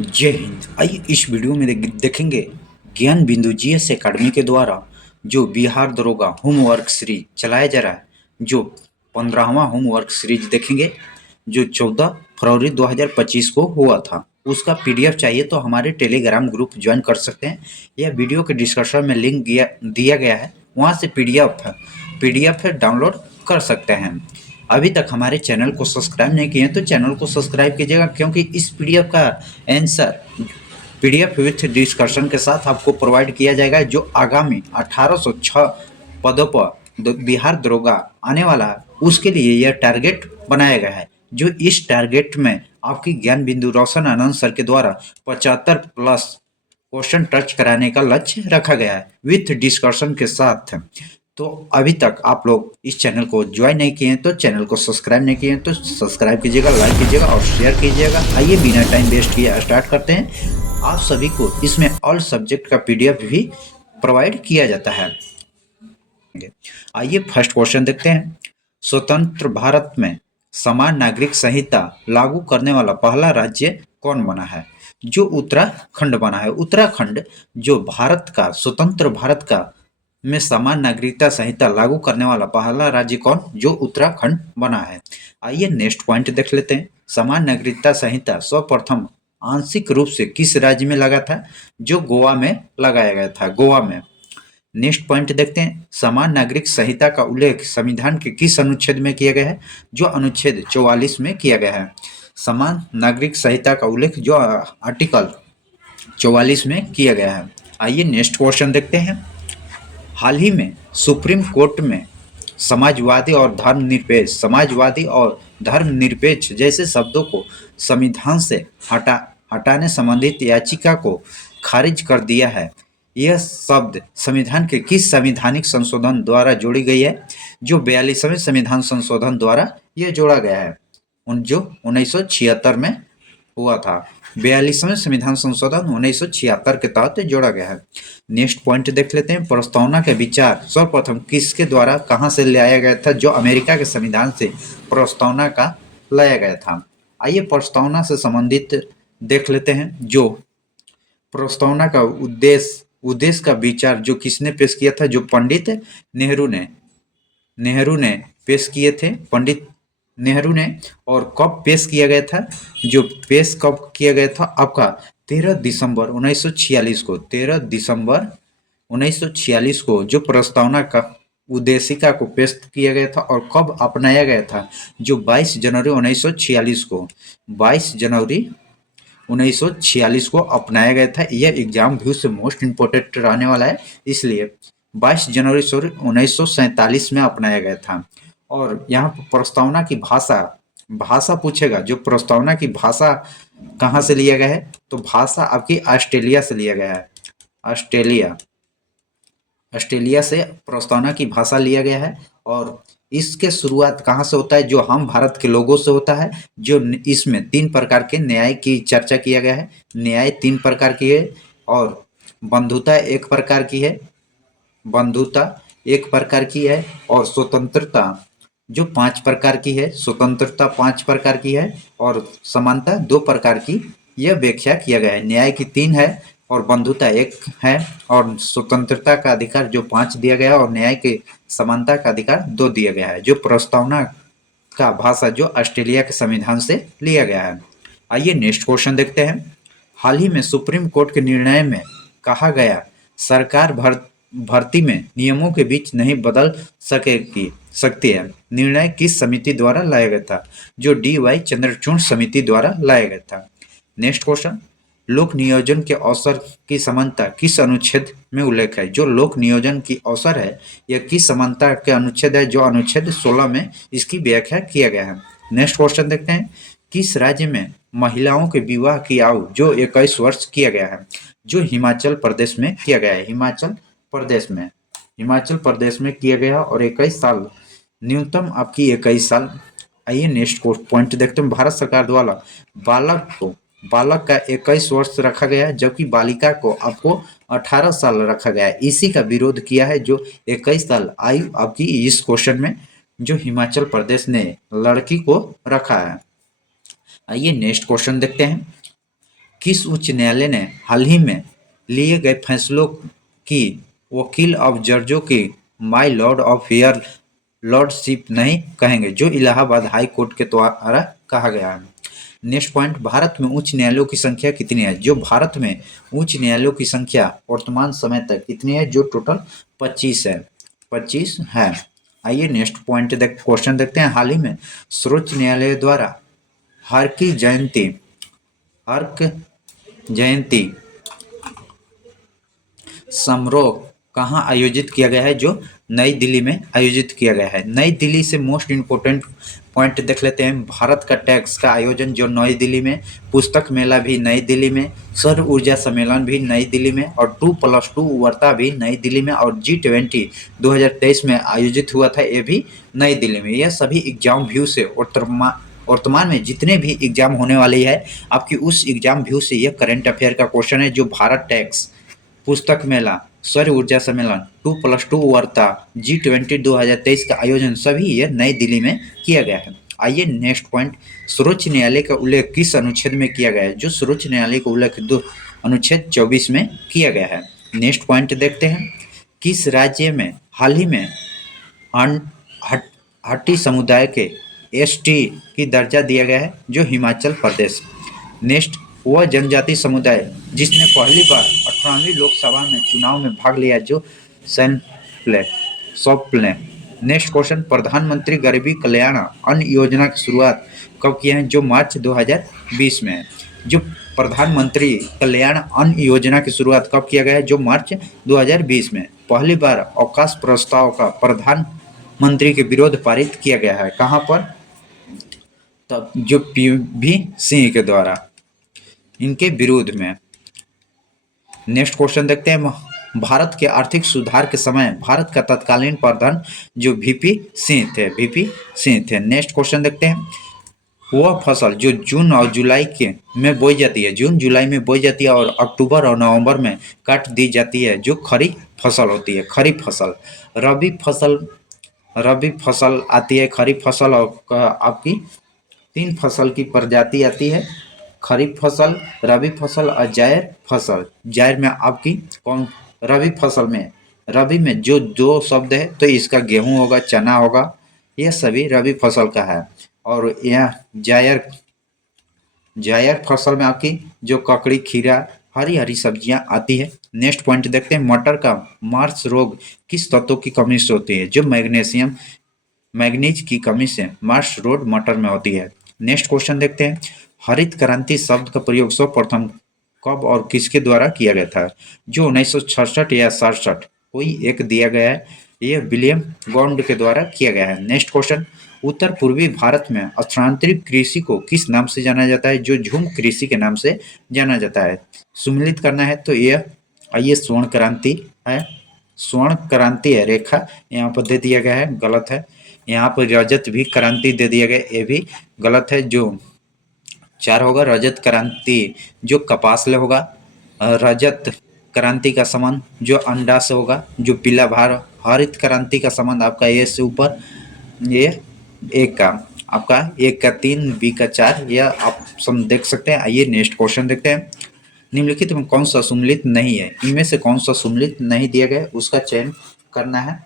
जय हिंद। आइए इस वीडियो में देखेंगे ज्ञान बिंदु जीएस एकेडमी के द्वारा जो बिहार दरोगा होमवर्क सीरीज चलाया जा रहा है, जो 15वां होमवर्क सीरीज देखेंगे, जो 14 फरवरी 2025 को हुआ था। उसका पीडीएफ चाहिए तो हमारे टेलीग्राम ग्रुप ज्वाइन कर सकते हैं। यह वीडियो के डिस्क्रिप्शन में लिंक दिया गया है, वहाँ से पीडीएफ डाउनलोड कर सकते हैं। अभी तक हमारे चैनल को सब्सक्राइब नहीं किए हैं तो चैनल को सब्सक्राइब कीजिएगा, क्योंकि इस पीडीएफ का आंसर पीडीएफ विथ डिस्कशन के साथ आपको प्रोवाइड किया जाएगा, जो आगामी 1806 पदों पर बिहार दरोगा आने वाला है, उसके लिए यह टारगेट बनाया गया है। जो इस टारगेट में आपकी ज्ञान बिंदु रोशन आनंद सर के द्वारा 75 प्लस क्वेश्चन टच कराने का लक्ष्य रखा गया है विथ डिस्कशन के साथ। तो अभी तक आप लोग इस चैनल को ज्वाइन नहीं किए हैं तो चैनल को सब्सक्राइब नहीं किए हैं तो सब्सक्राइब कीजिएगा, लाइक कीजिएगा और शेयर कीजिएगा। आइए बिना टाइम वेस्ट किए स्टार्ट करते हैं। आप सभी को इसमें ऑल सब्जेक्ट का पीडीएफ भी प्रोवाइड किया जाता है। आइए फर्स्ट क्वेश्चन देखते हैं। स्वतंत्र भारत में समान नागरिक संहिता लागू करने वाला पहला राज्य कौन बना है? जो उत्तराखंड बना है। उत्तराखंड जो भारत का स्वतंत्र भारत का में समान नागरिकता संहिता लागू करने वाला पहला राज्य कौन? जो उत्तराखंड बना है। आइए नेक्स्ट पॉइंट देख लेते हैं। समान नागरिकता संहिता सर्वप्रथम आंशिक रूप से किस राज्य में लगा था? जो गोवा में लगाया गया था, गोवा में। नेक्स्ट पॉइंट देखते हैं। समान नागरिक संहिता का उल्लेख संविधान के किस अनुच्छेद में किया गया है? जो अनुच्छेद 44 में किया गया है। समान नागरिक संहिता का उल्लेख जो आर्टिकल 44 में किया गया है। आइए नेक्स्ट क्वेश्चन देखते हैं। हाल ही में सुप्रीम कोर्ट में समाजवादी और धर्मनिरपेक्ष जैसे शब्दों को संविधान से हटाने संबंधित याचिका को खारिज कर दिया है। यह शब्द संविधान के किस संवैधानिक संशोधन द्वारा जोड़ी गई है? जो 42वें संविधान संशोधन द्वारा यह जोड़ा गया है, जो 1976 में हुआ था। 42वें संविधान संशोधन 1976 के तहत जोड़ा गया है। नेक्स्ट पॉइंट देख लेते हैं। प्रस्तावना के विचार सर्वप्रथम किसके द्वारा कहां से लाया गया था? जो अमेरिका के संविधान से प्रस्तावना का लाया गया था। आइए प्रस्तावना से संबंधित देख लेते हैं। जो प्रस्तावना का उद्देश्य का विचार जो किसने पेश किया था? जो पंडित नेहरू ने पेश किए थे, पंडित नेहरू ने। और कब पेश किया गया था? जो पेश कब किया गया था? आपका 13 दिसंबर 1946 को, 13 दिसंबर 1946 को जो प्रस्तावना का उद्देशिका को पेश किया गया था। और कब अपनाया गया था? जो 22 जनवरी 1946 को, 22 जनवरी 1946 को अपनाया गया था। यह एग्जाम व्यू से मोस्ट इम्पोर्टेंट रहने वाला है, इसलिए 22 जनवरी 1947 में अपनाया गया था। और यहाँ पर प्रस्तावना की भाषा पूछेगा। जो प्रस्तावना की भाषा कहाँ से लिया गया है? तो भाषा आपकी ऑस्ट्रेलिया से लिया गया है। ऑस्ट्रेलिया से प्रस्तावना की भाषा लिया गया है। और इसके शुरुआत कहाँ से होता है? जो हम भारत के लोगों से होता है। जो इसमें 3 प्रकार के न्याय की चर्चा किया गया है। न्याय 3 प्रकार की है और बंधुता 1 प्रकार की है, बंधुता 1 प्रकार की है। और स्वतंत्रता जो 5 प्रकार की है, स्वतंत्रता 5 प्रकार की है और समानता 2 प्रकार की। यह व्याख्या किया गया है। न्याय की 3 है और बंधुता 1 है और स्वतंत्रता का अधिकार जो 5 दिया गया है और न्याय के समानता का अधिकार 2 दिया गया है। जो प्रस्तावना का भाषा जो ऑस्ट्रेलिया के संविधान से लिया गया है। आइए नेक्स्ट क्वेश्चन देखते हैं। हाल ही में सुप्रीम कोर्ट के निर्णय में कहा गया सरकार भर्ती में नियमों के बीच नहीं बदल सकती है, निर्णय किस समिति द्वारा लाया गया था? जो डी.वाई. चंद्रचूड़ समिति द्वारा लाया गया था। Next question. लोक नियोजन के अवसर की समानता किस अनुच्छेद में उल्लेख है? जो लोक नियोजन की अवसर है यह किस समानता के अनुच्छेद है? जो अनुच्छेद 16 में इसकी व्याख्या किया गया है। नेक्स्ट क्वेश्चन देखते हैं। किस राज्य में महिलाओं के विवाह की आयु जो 21 वर्ष किया गया है? जो हिमाचल प्रदेश में किया गया है। हिमाचल प्रदेश में किया गया और 21 साल, न्यूनतम आपकी 21 साल। आइए नेक्स्ट पॉइंट देखते हैं। भारत सरकार द्वारा बालक का 21 वर्ष रखा गया है, जबकि बालिका को आपको 18 साल रखा गया है। इसी का विरोध किया है जो 21 साल आयु आपकी इस क्वेश्चन में जो हिमाचल प्रदेश ने लड़की को रखा है। आइए नेक्स्ट क्वेश्चन देखते हैं। किस उच्च न्यायालय ने हाल ही में लिए गए फैसलों की वकील ऑफ जजों की my Lord of air lordship नहीं कहेंगे, जो इलाहाबाद हाई कोर्ट के द्वारा कहा गया है। नेक्स्ट पॉइंट, भारत में उच्च न्यायालयों की संख्या कितनी है? जो भारत में उच्च न्यायालयों की संख्या वर्तमान समय तक कितनी है? जो टोटल 25 है, 25 है। आइए नेक्स्ट पॉइंट क्वेश्चन देखते हैं। हाल ही में सर्वोच्च न्यायालय द्वारा हर्क जयंती समारोह कहाँ आयोजित किया गया है? जो नई दिल्ली में आयोजित किया गया है। नई दिल्ली से मोस्ट इम्पोर्टेंट पॉइंट देख लेते हैं। भारत का टैक्स का आयोजन जो नई दिल्ली में, पुस्तक मेला भी नई दिल्ली में, सौर ऊर्जा सम्मेलन भी नई दिल्ली में, और 2+2 वार्ता भी नई दिल्ली में, और G20 2023 में आयोजित हुआ था, ये भी नई दिल्ली में। यह सभी एग्जाम व्यू से वर्तमान में जितने भी एग्जाम होने वाली है आपकी, उस एग्जाम व्यू से यह करंट अफेयर का क्वेश्चन है। जो भारत टैक्स, पुस्तक मेला, सौर ऊर्जा सम्मेलन, 2+2 वार्ता, G20 2023 का आयोजन सभी ये नई दिल्ली में किया गया है। आइए नेक्स्ट पॉइंट, सर्वोच्च न्यायालय का उल्लेख किस अनुच्छेद में किया गया है? जो सर्वोच्च न्यायालय का उल्लेख अनुच्छेद 24 में किया गया है। नेक्स्ट पॉइंट देखते हैं, किस राज्य में हाल ही में हट्टी समुदाय के एसटी की दर्जा दिया गया है? जो हिमाचल प्रदेश। नेक्स्ट, वह जनजाति समुदाय जिसने पहली बार 18वीं लोकसभा में चुनाव में भाग लिया, जो सौंपले। नेक्स्ट क्वेश्चन, प्रधानमंत्री गरीबी कल्याण अन्न योजना की शुरुआत कब की है? जो मार्च 2020 में है। जो प्रधानमंत्री कल्याण अन्न योजना की शुरुआत कब किया गया है? जो मार्च 2020 में। पहली बार अवकाश प्रस्ताव का प्रधानमंत्री के विरोध पारित किया गया है। कहाँ पर? तब जो PV सिंह के द्वारा, इनके विरोध में। नेक्स्ट क्वेश्चन देखते हैं, भारत के आर्थिक सुधार के समय भारत का तत्कालीन प्रधान जो VP सिंह थे। नेक्स्ट क्वेश्चन देखते हैं, वह फसल जो जून और जुलाई के में बोई जाती है, जून जुलाई में बोई जाती है और अक्टूबर और नवंबर में काट दी जाती है, जो खरीफ फसल होती है। खरीफ फसल, रबी फसल आती है, खरीफ फसल, और आपकी 3 फसल की प्रजाति आती है, खरीफ फसल, रबी फसल और जायर फसल। जायर में आपकी कौन? रबी फसल में, रबी में जो दो शब्द है तो इसका गेहूं होगा, चना होगा, यह सभी रबी फसल का है। और यह जायर फसल में आपकी जो ककड़ी, खीरा, हरी हरी सब्जियां आती है। नेक्स्ट पॉइंट देखते हैं, मटर का मार्च रोग किस तत्व की कमी से होती है? जो मैग्नीज की कमी से मार्च रोग मटर में होती है। नेक्स्ट क्वेश्चन देखते हैं, हरित क्रांति शब्द का प्रयोग सर्वप्रथम कब और किसके द्वारा किया गया था? जो 1966 या 67 कोई एक दिया गया है, यह विलियम गॉन्ड के द्वारा किया गया है। नेक्स्ट क्वेश्चन, उत्तर पूर्वी भारत में स्थानांतरित कृषि को किस नाम से जाना जाता है? जो झूम कृषि के नाम से जाना जाता है। सुमिलित करना है तो यह, आइए, स्वर्ण क्रांति है, स्वर्ण क्रांति है, रेखा यहाँ पर दे दिया गया है, गलत है। यहाँ पर रजत भी क्रांति दे दिया गया, ये भी गलत है। जो 4 होगा रजत क्रांति जो कपास से होगा। रजत क्रांति का संबंध जो अंडा से होगा, जो पीला भार। हरित क्रांति का संबंध आपका ए से ऊपर, ये एक का आपका 1 का 3, बी का 4, यह आप सब देख सकते हैं। आइए नेक्स्ट क्वेश्चन देखते हैं, निम्नलिखित में कौन सा सुमिलित नहीं है? इनमें से कौन सा सुमिलित नहीं दिया गया उसका चयन करना है।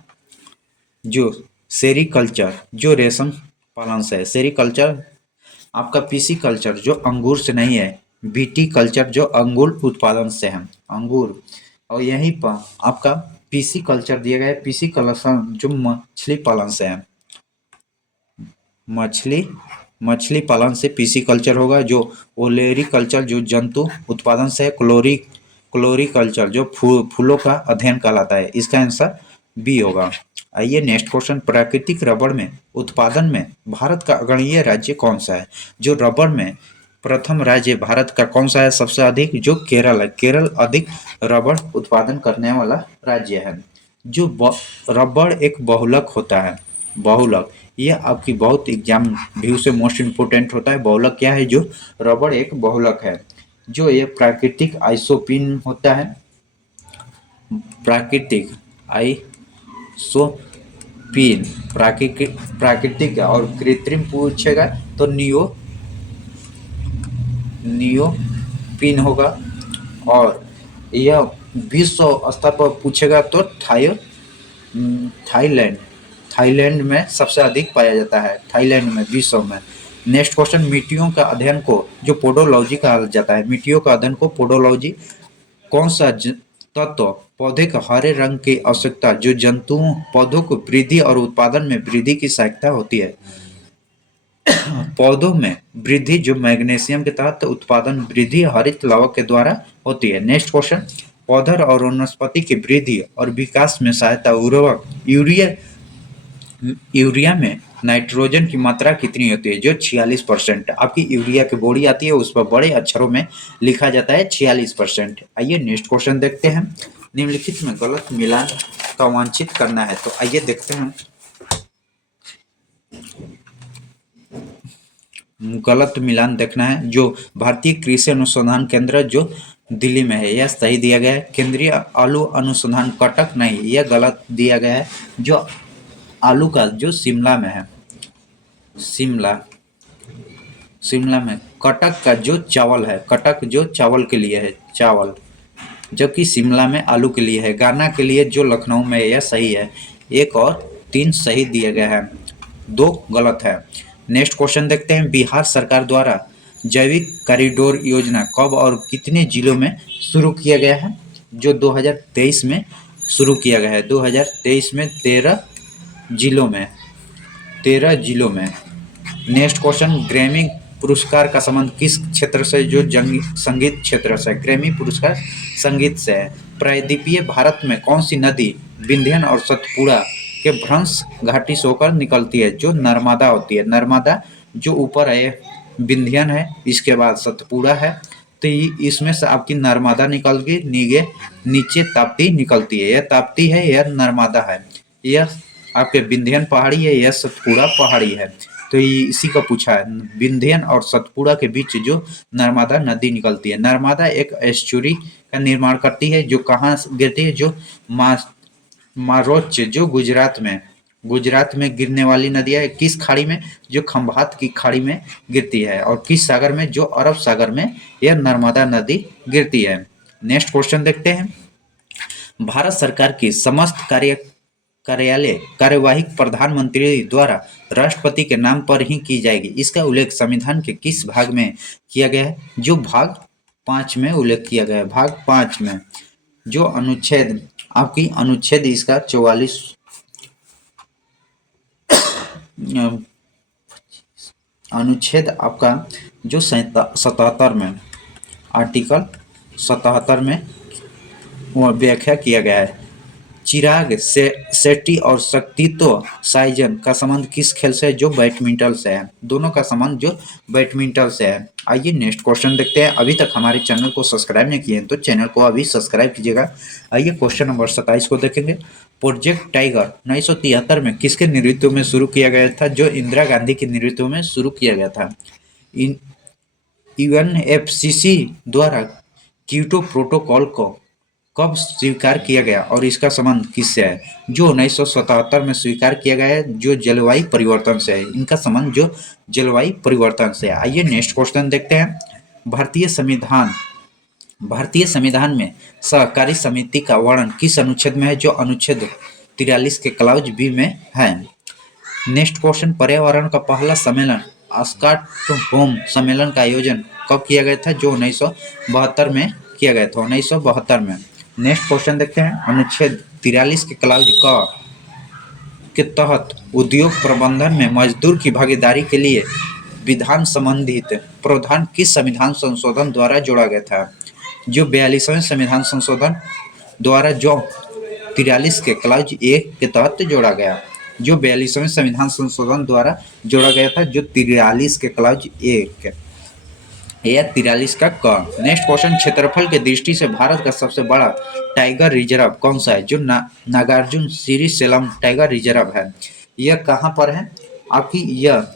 जो सेरीकल्चर जो रेशम पालन से है, सेरीकल्चर आपका पीसी कल्चर जो अंगूर से नहीं है, बीटी कल्चर जो अंगूर उत्पादन से है, अंगूर। और यहीं पर आपका पीसी कल्चर दिया गया है, पीसी कल्चर जो मछली पालन से है, मछली पालन से पीसी कल्चर होगा। जो ओलेरी कल्चर जो जंतु उत्पादन से है, क्लोरी कल्चर जो फूलों का अध्ययन कहलाता है। इसका आंसर बी होगा। आइए नेक्स्ट क्वेश्चन, प्राकृतिक रबड़ में उत्पादन में भारत का अग्रणीय राज्य कौन सा है? जो रबड़ में प्रथम राज्य भारत का कौन सा है सबसे अधिक? जो केरल है, केरल अधिक रबड़ उत्पादन करने वाला राज्य है। जो रबड़ एक बहुलक होता है, बहुलक, यह आपकी बहुत एग्जाम व्यू से मोस्ट इम्पोर्टेंट होता है। बहुलक क्या है? जो रबड़ एक बहुलक है। जो ये प्राकृतिक आइसोपिन होता है, प्राकृतिक आइसोपिन, प्राकृतिक और कृत्रिम पूछेगा तो नियोपिन फिलीपीन होगा। और यह विश्व स्तर पर पूछेगा तो थाईलैंड, थाईलैंड में सबसे अधिक पाया जाता है, थाईलैंड में विश्व में। नेक्स्ट क्वेश्चन, मिट्टियों का अध्ययन को जो पोडोलॉजी कहा जाता है, मिट्टियों का अध्ययन को पोडोलॉजी, कौन सा तत्व पौधे के हरे रंग की आवश्यकता जो जंतुओं पौधों को वृद्धि और उत्पादन में वृद्धि की सहायता होती है, पौधों में वृद्धि जो मैग्नीशियम के तहत उत्पादन वृद्धि हरित लवक के द्वारा होती है। नेक्स्ट क्वेश्चन, पौधे और वनस्पति की वृद्धि और विकास में सहायता उर्वरक यूरिया में नाइट्रोजन की मात्रा कितनी होती है, जो 46%। आपकी यूरिया की बोरी आती है, उस पर बड़े अक्षरों में लिखा जाता है 46%। आइए नेक्स्ट क्वेश्चन देखते हैं। निम्नलिखित में गलत मिलान का वांछित करना है, तो आइए देखते हैं। गलत मिलान देखना है। जो भारतीय कृषि अनुसंधान केंद्र जो दिल्ली में है, यह सही दिया गया है। केंद्रीय आलू अनुसंधान कटक नहीं, यह गलत दिया गया है। जो आलू का जो शिमला में है, शिमला में कटक का जो चावल है, कटक जो चावल के लिए है, चावल, जबकि शिमला में आलू के लिए है। गाना के लिए जो लखनऊ में है, यह सही है। 1 और 3 सही दिया गया है, 2 गलत है। नेक्स्ट क्वेश्चन देखते हैं। बिहार सरकार द्वारा जैविक कॉरिडोर योजना कब और कितने जिलों में शुरू किया गया है, जो 2023 में शुरू किया गया है। 2023 में 13 जिलों में, 13 जिलों में। नेक्स्ट क्वेश्चन, ग्रैमी पुरस्कार का संबंध किस क्षेत्र से, जो संगीत क्षेत्र से। ग्रैमी पुरस्कार संगीत से है। प्रायद्वीपीय भारत में कौन सी नदी विंध्यन और सतपुड़ा के भ्रंश घाटी से होकर निकलती है, जो नर्मदा होती है। नर्मदा जो ऊपर है विंध्यन है, इसके बाद सतपुड़ा है, तो इसमें से आपकी नर्मदा निकल के नीचे ताप्ती निकलती है। यह ताप्ती है, यह नर्मदा है। यह आपके विंध्यन पहाड़ी है, यह सतपुड़ा पहाड़ी है। तो इसी का पूछा है, विंध्यन और सतपुड़ा के बीच जो नर्मदा नदी निकलती है। नर्मदा एक एस्चुरी का निर्माण करती है, जो कहाँ गिरती है, जो मारोच जो गुजरात में गिरने वाली नदी है। किस खाड़ी में, जो खंभात की खाड़ी में गिरती है। और किस सागर में, जो अरब सागर में यह नर्मदा नदी गिरती है। नेक्स्ट क्वेश्चन देखते हैं। भारत सरकार की समस्त कार्यवाही प्रधानमंत्री द्वारा राष्ट्रपति के नाम पर ही की जाएगी। इसका उल्लेख संविधान के किस भाग में किया गया है, जो भाग 5 में उल्लेख किया गया है। भाग 5 में जो अनुच्छेद, आपकी अनुच्छेद इसका 44, अनुच्छेद आपका जो 77 में, आर्टिकल 77 में वह व्याख्या किया गया है। चिराग शेट्टी और शक्तित्व साइजन का संबंध किस खेल से है, जो बैडमिंटन से है। दोनों का संबंध जो बैडमिंटन से है। आइए नेक्स्ट क्वेश्चन देखते हैं। अभी तक हमारे चैनल को सब्सक्राइब नहीं किए हैं तो चैनल को अभी सब्सक्राइब कीजिएगा। आइए क्वेश्चन नंबर 27 को देखेंगे। प्रोजेक्ट टाइगर 1973 में किसके नेतृत्व में शुरू किया गया था, जो इंदिरा गांधी के नेतृत्व में शुरू किया गया था। यूएनएफसीसी द्वारा क्योटो प्रोटोकॉल को कब स्वीकार किया गया और इसका संबंध किससे है, जो 1977 में स्वीकार किया गया है, जो जलवायु परिवर्तन से है। इनका संबंध जो जलवायु परिवर्तन से है। आइए नेक्स्ट क्वेश्चन देखते हैं। भारतीय संविधान में सहकारी समिति का वर्णन किस अनुच्छेद में है, जो अनुच्छेद 43 के क्लाउज बी में है। नेक्स्ट क्वेश्चन, पर्यावरण का पहला सम्मेलन स्टॉकहोम सम्मेलन का आयोजन कब किया गया था, जो 1972 में किया गया था, 1972 में। नेक्स्ट क्वेश्चन देखते हैं। अनुच्छेद 43 के क्लाउज के तहत उद्योग प्रबंधन में मजदूर की भागीदारी के लिए विधान संबंधित प्रावधान किस संविधान संशोधन द्वारा जोड़ा गया था, जो 42वें संविधान संशोधन द्वारा जो 43 के क्लाउज 1 के तहत जोड़ा गया, जो 42वें संविधान संशोधन द्वारा जोड़ा गया था, जो 43 के क्लाउज 1 या 43 का क। नेक्स्ट क्वेश्चन, क्षेत्रफल के दृष्टि से भारत का सबसे बड़ा टाइगर रिजर्व कौन सा है, जो नागार्जुन श्रीशैलम टाइगर रिजर्व है। यह कहाँ पर है, आपकी यह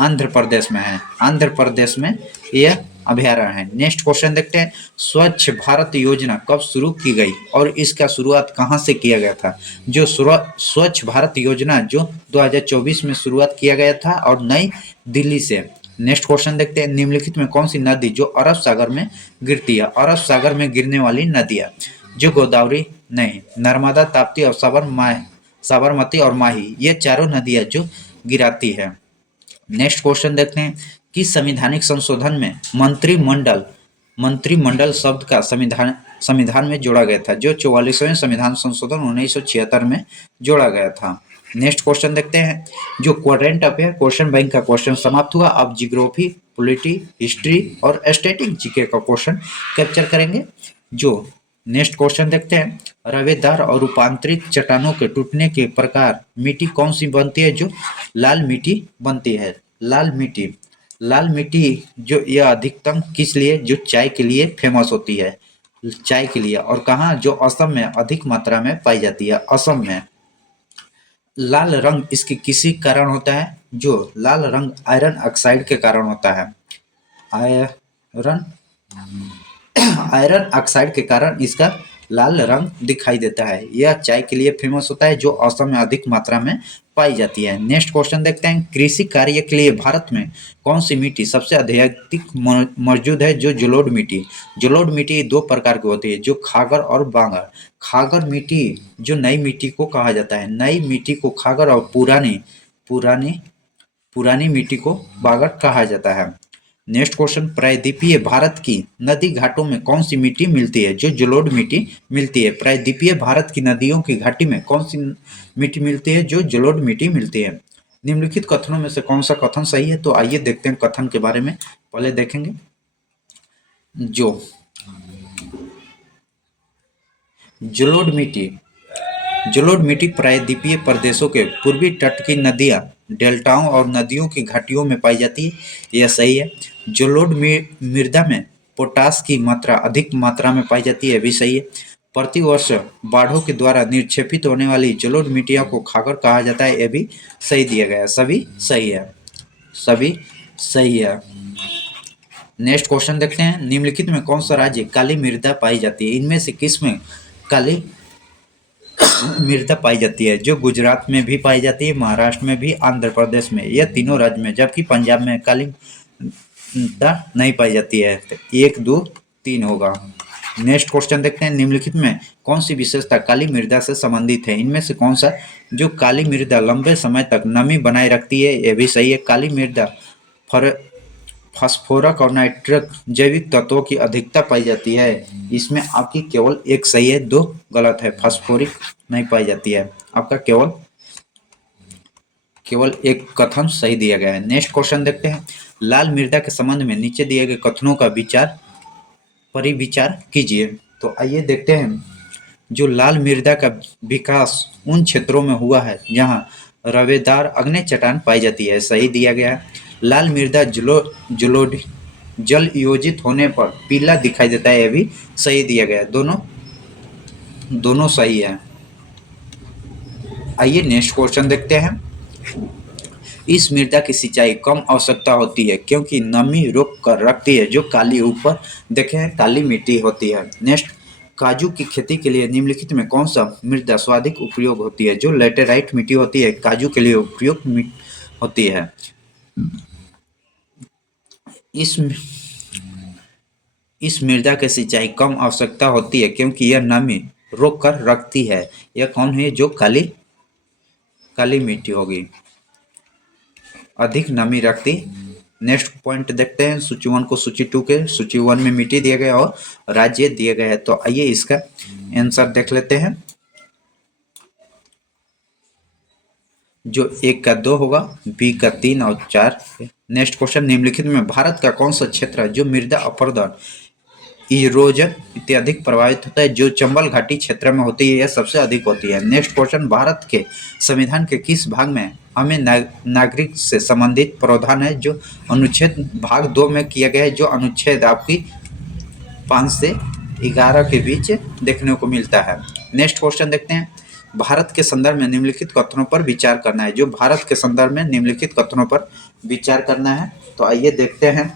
आंध्र प्रदेश में है। आंध्र प्रदेश में यह अभयारण्य है। नेक्स्ट क्वेश्चन देखते हैं। स्वच्छ भारत योजना कब शुरू की गई और इसका शुरुआत कहाँ से किया गया था, जो स्वच्छ भारत योजना जो 2024 में शुरुआत किया गया था और नई दिल्ली से नेक्स्ट क्वेश्चन देखते हैं, निम्नलिखित में कौन सी नदी जो अरब सागर में गिरती है? अरब सागर में गिरने वाली नदियां जो गोदावरी नहीं, नर्मदा, ताप्ती और साबरमती और माही, ये चारों नदियां जो गिराती है। नेक्स्ट क्वेश्चन देखते हैं कि संवैधानिक संशोधन में मंत्रिमंडल मंत्रिमंडल शब्द का संविधान संविधान में जोड़ा गया था, जो 44वें संविधान संशोधन 1976 में जोड़ा गया था। नेक्स्ट क्वेश्चन देखते हैं, जो करंट अफेयर क्वेश्चन बैंक का क्वेश्चन समाप्त हुआ। अब जियोग्राफी, पॉलिटी, हिस्ट्री और स्टैटिक जीके का क्वेश्चन कैप्चर करेंगे। जो नेक्स्ट क्वेश्चन देखते हैं, रवेदार और रूपांतरित चट्टानों के टूटने के प्रकार मिट्टी कौन सी बनती है? जो लाल मिट्टी बनती है। लाल मिट्टी जो यह अधिकतम किस लिए? जो चाय के लिए फेमस होती है, चाय के लिए। और कहाँ? जो असम में अधिक मात्रा में पाई जाती है, असम में। लाल रंग इसके किसी कारण होता है? जो लाल रंग आयरन ऑक्साइड के कारण होता है। आयरन आयरन ऑक्साइड के कारण इसका लाल रंग दिखाई देता है। यह चाय के लिए फेमस होता है, जो असम में अधिक मात्रा में पाई जाती है। नेक्स्ट क्वेश्चन देखते हैं, कृषि कार्य के लिए भारत में कौन सी मिट्टी सबसे अधिक मौजूद है? जो जलोढ़ मिट्टी। जलोढ़ मिट्टी दो प्रकार की होती है, जो खागर और बांगर। खागर मिट्टी जो नई मिट्टी को कहा जाता है, नई मिट्टी को खागर और पुरानी पुरानी पुरानी मिट्टी को बागर कहा जाता है। नेक्स्ट क्वेश्चन, प्रायद्वीपीय भारत की नदी घाटों में कौन सी मिट्टी मिलती है? जो जलोढ़ मिट्टी मिलती है। प्रायद्वीपीय भारत की नदियों की घाटी में कौन सी मिट्टी मिलती है? जो जलोढ़ मिट्टी मिलती है। निम्नलिखित कथनों में से कौन सा कथन सही है? तो आइए देखते हैं कथन के बारे में। पहले देखेंगे, जो जलोढ़ मिट्टी प्रायद्वीपीय प्रदेशों के पूर्वी तट की नदियां, डेल्टाओं और नदियों की घाटियों में पाई जाती है। यह सही है। जलोढ़ मृदा में पोटास की मात्रा अधिक मात्रा में पाई जाती है, भी सही है। प्रतिवर्ष बाढ़ों के द्वारा निक्षेपित होने वाली जलोढ़ मिट्टियों को खागर कहा जाता है, यह भी सही दिया गया है। सभी सही है, सभी सही है। नेक्स्ट क्वेश्चन देखते हैं, निम्नलिखित में कौन सा राज्य काली मृदा पाई जाती है? इनमें से किस में काली मृदा पाई जाती है? जो गुजरात में भी पाई जाती है, महाराष्ट्र में भी, आंध्र प्रदेश में, यह तीनों राज्य में। जबकि पंजाब में काली मृदा नहीं पाई जाती है। तो 1, 2, 3 होगा। नेक्स्ट क्वेश्चन देखते हैं, निम्नलिखित में कौन सी विशेषता काली मृदा से संबंधित है? इनमें से कौन सा? जो काली मृदा लंबे समय तक नमी बनाए रखती है, यह भी सही है। काली मृदा फास्फोरस और नाइट्रक जैविक तत्वों की अधिकता पाई जाती है। इसमें आपकी केवल एक सही है, 2 गलत है। फास्फोरिक नहीं पाई जाती है। आपका केवल एक कथन सही दिया गया है। नेक्स्ट क्वेश्चन देखते हैं, लाल मृदा के संबंध में नीचे दिए गए कथनों का परिविचार कीजिए। तो आइए देखते हैं, जो लाल मृदा का विकास उन क्षेत्रों में हुआ है जहाँ रवेदार आग्नेय चट्टान पाई जाती है, सही दिया गया है। लाल मृदा जल योजित होने पर पीला दिखाई देता है, यह भी सही दिया गया है। दोनों सही है। आइए नेक्स्ट क्वेश्चन देखते हैं, इस मृदा की सिंचाई कम आवश्यकता होती है क्योंकि नमी रोक कर रखती है, जो काली ऊपर देखें काली मिट्टी होती है। नेक्स्ट, काजू की खेती के लिए निम्नलिखित में कौन सा मृदा स्वाधिक उपयोग होती है? जो लेटेराइट मिट्टी होती है, काजू के लिए उपयुक्त होती है। इस मृदा की सिंचाई कम आवश्यकता होती है क्योंकि यह नमी रोक कर रखती है। यह कौन है? जो काली मिट्टी होगी, अधिक नमी रखती। नेक्स्ट पॉइंट देखते हैं, सूची 1 को सूची 2 के। सूची 1 में मिट्टी दिए गए और राज्य दिए गए हैं। तो आइए इसका आंसर देख लेते हैं। जो 1 का 2 होगा, बी का 3 और 4। नेक्स्ट क्वेश्चन, निम्नलिखित में भारत का कौन सा क्षेत्र है जो मृदा अपरदन, इरोजन इत्यादि प्रभावित होता है? जो चंबल घाटी क्षेत्र में होती है, यह सबसे अधिक होती है। नेक्स्ट क्वेश्चन, भारत के संविधान के किस भाग में हमें नागरिक से संबंधित प्रावधान है? जो अनुच्छेद भाग 2 में किया गया है, जो अनुच्छेद आपकी 5 से 11 के बीच देखने को मिलता है। नेक्स्ट क्वेश्चन देखते हैं, भारत के संदर्भ में निम्नलिखित कथनों पर विचार करना है। जो भारत के संदर्भ में निम्नलिखित कथनों पर विचार करना है। तो आइए देखते हैं,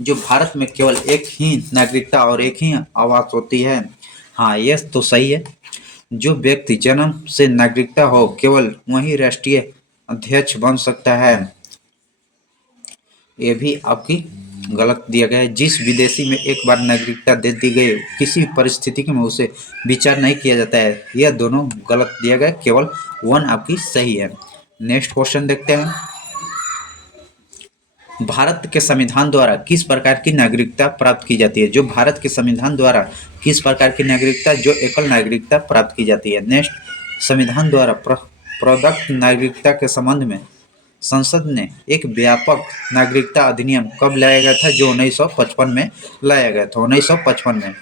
जो भारत में केवल एक ही नागरिकता और एक ही आवास होती है। हाँ, यह तो सही है। जो व्यक्ति जन्म से नागरिकता हो, केवल वही राष्ट्रीय अध्यक्ष बन सकता है। ये भी आपकी गलत दिया गया है। जिस विदेशी में एक बार नागरिकता दे दी गई, किसी भी परिस्थिति में उसे विचार नहीं किया जाता है। यह दोनों गलत दिया गया, केवल वन आपकी सही है। नेक्स्ट क्वेश्चन देखते हैं। भारत के संविधान द्वारा किस प्रकार की नागरिकता प्राप्त की जाती है? जो भारत के संविधान द्वारा किस प्रकार की नागरिकता, जो एकल नागरिकता प्राप्त की जाती है। नेक्स्ट, संविधान द्वारा प्रदत्त नागरिकता के संबंध में संसद ने एक व्यापक नागरिकता अधिनियम कब लाया गया था? जो 1955 में लाया गया था। 1955 में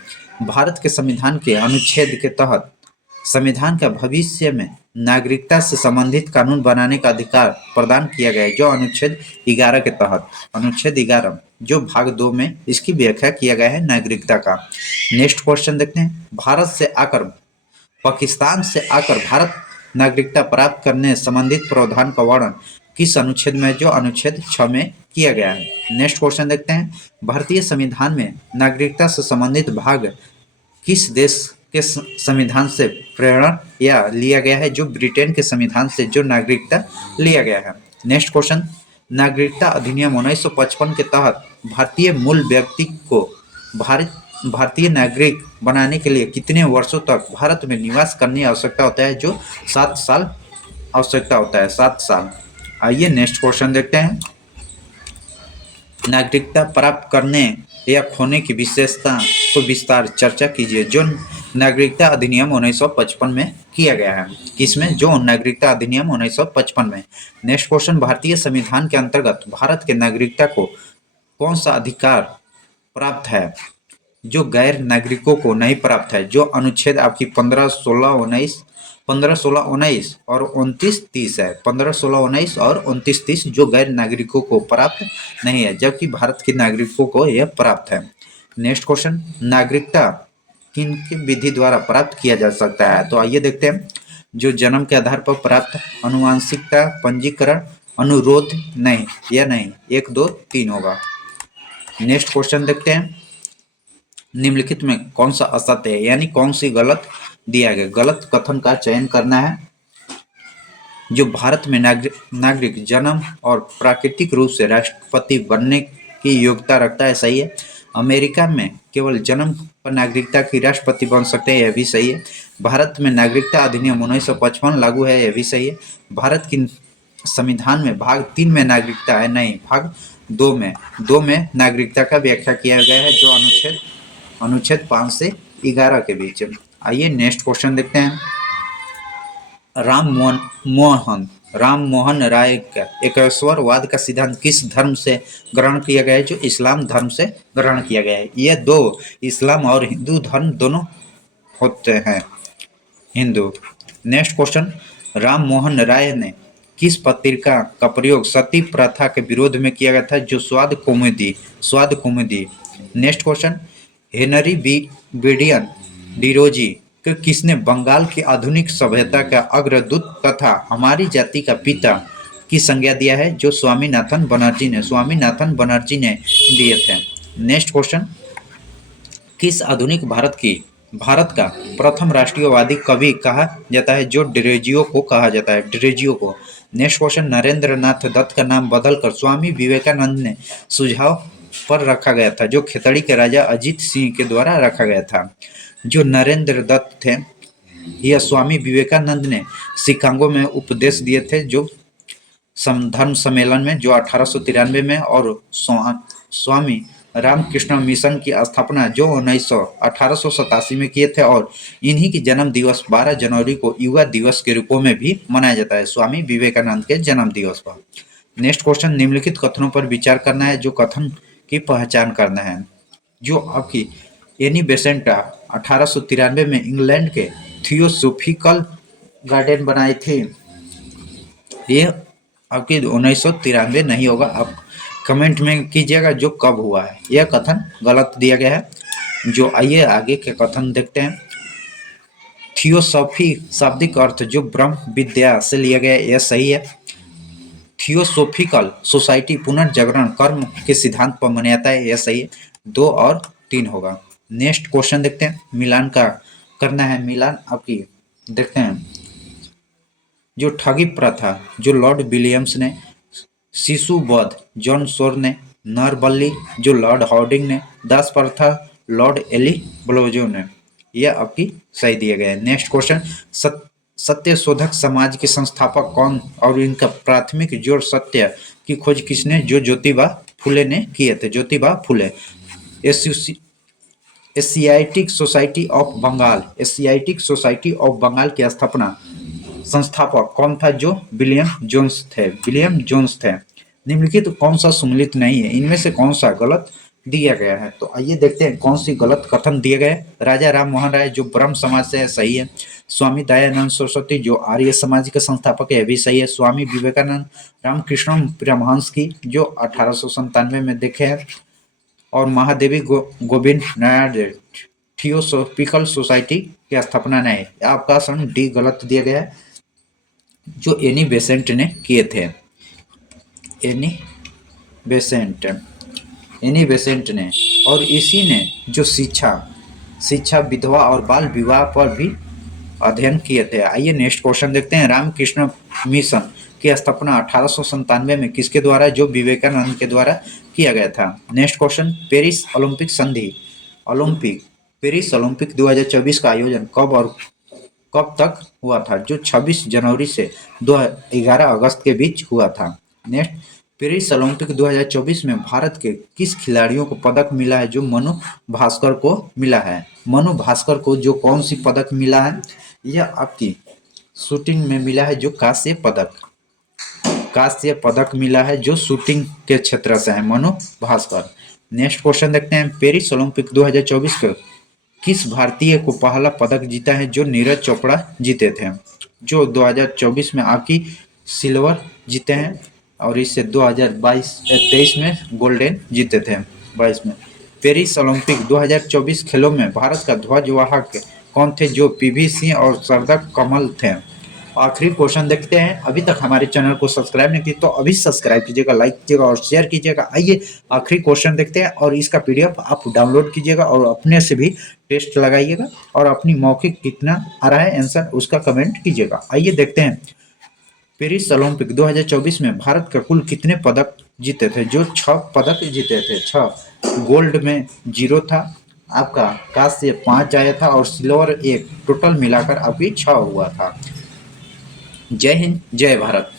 भारत के संविधान के अनुच्छेद के तहत संविधान का भविष्य में नागरिकता से संबंधित कानून बनाने का अधिकार प्रदान किया गया है। जो अनुच्छेद 11 के तहत, अनुच्छेद 11 जो भाग 2 में इसकी व्याख्या किया गया है नागरिकता का। नेक्स्ट क्वेश्चन देखते हैं। भारत से आकर पाकिस्तान से आकर भारत नागरिकता प्राप्त करने संबंधित प्रावधान का वर्णन किस अनुच्छेद में? जो अनुच्छेद 6 में किया गया है। नेक्स्ट क्वेश्चन देखते हैं। भारतीय संविधान में नागरिकता से संबंधित भाग किस देश के संविधान से प्रेरणा या लिया गया है? जो ब्रिटेन के संविधान से जो नागरिकता लिया गया है। Next question. नागरिकता अधिनियम 1955 के तहत भारतीय मूल व्यक्ति को भारतीय नागरिक बनाने के लिए कितने वर्षों तक भारत में निवास करने की आवश्यकता होता है? जो 7 साल आवश्यकता होता है, 7 साल। आइए नेक्स्ट क्वेश्चन देखते हैं। नागरिकता प्राप्त करने या खोने की विशेषता को विस्तार चर्चा कीजिए। जो नागरिकता अधिनियम 1955 में किया गया है। किसमें? जो नागरिकता अधिनियम 1955 में। Next question. भारतीय संविधान के अंतर्गत भारत के नागरिकता को कौन सा अधिकार प्राप्त है जो गैर नागरिकों को नहीं प्राप्त है? जो अनुच्छेद आपकी 15, 16, 19, 15, 16, 19 और 29, 30 है। 15, 16, 19 और 29, 30 जो गैर नागरिकों को प्राप्त नहीं है, जबकि भारत के नागरिकों को यह प्राप्त है। Next question. नागरिकता किन की विधि द्वारा प्राप्त किया जा सकता है? तो आइए देखते हैं। जो जन्म के आधार पर प्राप्त, अनुवांशिकता, पंजीकरण, अनुरोध, नहीं, यह नहीं, 1, 2, 3 होगा। नेक्स्ट क्वेश्चन देखते हैं। निम्नलिखित में कौन सा असत्य है, यानी कौन सी गलत दिया गया? गलत कथन का चयन करना है। जो भारत में नागरिक जन्म और प्राकृतिक रूप से राष्ट्रपति बनने की योग्यता रखता है, सही है। अमेरिका में केवल जन्म पर नागरिकता की राष्ट्रपति बन सकते हैं, यह भी सही है। भारत में नागरिकता अधिनियम 1955 लागू है, यह भी सही है। भारत की संविधान में भाग 3 में नागरिकता है, नहीं, भाग 2 में नागरिकता का व्याख्या किया गया है। जो अनुच्छेद 5 से 11 के बीच। आइए नेक्स्ट क्वेश्चन देखते हैं। राम मोहन राय का एकेश्वरवाद का सिद्धांत किस धर्म से ग्रहण किया गया है? जो इस्लाम धर्म से ग्रहण किया गया है। ये दो, इस्लाम और हिंदू धर्म दोनों होते हैं, हिंदू। Next question. राम मोहन राय ने किस पत्रिका का प्रयोग सती प्रथा के विरोध में किया गया था? जो Samvad Kaumudi. Next question. Henry बीडियन डिरोजी को किसने बंगाल की आधुनिक सभ्यता का अग्रदूत तथा हमारी जाति का पिता की संज्ञा दिया है? जो स्वामीनाथन बनर्जी ने दिए थे। Next question. किस आधुनिक भारत का प्रथम राष्ट्रीयवादी कवि कहा जाता है? जो डिरोजियो को कहा जाता है, डिरोजियो को। Next question. नरेंद्र नाथ दत्त का नाम बदलकर स्वामी विवेकानंद ने सुझाव पर रखा गया था, जो खेतड़ी के राजा अजीत सिंह के द्वारा रखा गया था। जो नरेंद्र दत्त थे, यह स्वामी विवेकानंद ने शिकागो में उपदेश दिए थे, जो धर्म सम्मेलन में, जो 1893 में, और स्वामी रामकृष्ण मिशन की स्थापना जो 1887 में किए थे। और इन्हीं की जन्म दिवस 12 जनवरी को युवा दिवस के रूपों में भी मनाया जाता है, स्वामी विवेकानंद के जन्म दिवस पर। Next question. निम्नलिखित कथनों पर विचार करना है, जो कथन की पहचान करना है। जो आपकी एनी बेसेंट 1893 में इंग्लैंड के थियोसॉफिकल गार्डन बनाई थी, ये आपकी 1993 नहीं होगा। आप कमेंट में कीजिएगा जो कब हुआ है। यह कथन गलत दिया गया है। जो आइए आगे के कथन देखते हैं। थियोसॉफी शाब्दिक अर्थ जो ब्रह्म विद्या से लिया गया है, यह सही है। थियोसॉफिकल सोसाइटी पुनर्जागरण कर्म के सिद्धांत पर मनाता है, यह सही है। 2 और 3 होगा। नेक्स्ट क्वेश्चन देखते हैं। मिलान का करना है, मिलान आपकी देखते हैं। जो ठगी प्रथा जो लॉर्ड विलियम्स ने शिशु वध जॉन शोर ने, नरबली जो लॉर्ड हार्डिंग ने, दास प्रथा लॉर्ड एली ब्लोजो ने। यह आपकी सही दिया गया है। नेक्स्ट क्वेश्चन, सत्य शोधक समाज के संस्थापक कौन और इनका प्राथमिक जोड़ सत्य की खोज किसने, जो ज्योतिबा फुले ने किए थे। Jyotiba Phule. Asiatic Society of Bengal, Asiatic Society of Bengal की स्थापना संस्थापक कौन था, जो विलियम जोन्स थे। विलियम जोन्स थे। निम्नलिखित कौन सा सुमेलित नहीं है, इनमें से कौन सा गलत दिया गया है। तो आइए देखते हैं कौन सी गलत कथन दिए गए। राजा राम मोहन राय जो ब्रह्म समाज से है, सही है। स्वामी दयानंद सरस्वती जो आर्य समाज के संस्थापक है, भी सही है। स्वामी विवेकानंद रामकृष्ण परमहंस की जो 1897 में देखे हैं। और महादेवी गोविंद नायर थियोसॉफिकल सोसाइटी की स्थापना नहीं। आपका ऑप्शन डी गलत दिया गया है, जो एनी बेसेंट ने किए थे। एनी बेसेंट ने। और इसी ने जो शिक्षा विधवा और बाल विवाह पर भी अध्ययन किए थे। आइए नेक्स्ट क्वेश्चन देखते हैं। रामकृष्ण मिशन की स्थापना 1897 में किसके द्वारा, जो विवेकानंद के द्वारा किया गया था। नेक्स्ट क्वेश्चन, पेरिस ओलंपिक संधि पेरिस ओलंपिक 2024 का आयोजन कब तक हुआ था, जो 26 जनवरी से 11 अगस्त के बीच हुआ था। नेक्स्ट, पेरिस ओलंपिक 2024 में भारत के किस खिलाड़ियों को पदक मिला है, जो मनु भास्कर को मिला है। मनु भास्कर को जो कौन सी पदक मिला है, यह आपकी शूटिंग में मिला है, जो कांस्य पदक मिला है, जो शूटिंग के क्षेत्र से है, मनु भास्कर। नेक्स्ट क्वेश्चन देखते हैं। पेरिस ओलंपिक 2024 के किस भारतीय को पहला पदक जीता है, जो नीरज चोपड़ा जीते थे, जो 2024 में आपकी सिल्वर जीते हैं। और इससे 2023 में गोल्डन जीते थे 22 में। पेरिस ओलंपिक 2024 खेलों में भारत का ध्वजवाहक कौन थे, जो पीवी सिंह और सरदार कमल थे। आखिरी क्वेश्चन देखते हैं। अभी तक हमारे चैनल को सब्सक्राइब नहीं किया तो अभी सब्सक्राइब कीजिएगा, लाइक कीजिएगा और शेयर कीजिएगा। आइए आखिरी क्वेश्चन देखते हैं, और इसका पीडीएफ आप डाउनलोड कीजिएगा और अपने से भी टेस्ट लगाइएगा, और अपनी मौखिक कितना आ रहा है आंसर उसका कमेंट कीजिएगा। आइए देखते हैं। पेरिस ओलंपिक 2024 में भारत का कुल कितने पदक जीते थे, जो 6 पदक जीते थे। 6 गोल्ड में 0 था, आपका कांस्य 5 आया था, और सिल्वर 1, टोटल मिलाकर आपकी 6 हुआ था। जय हिंद, जय भारत।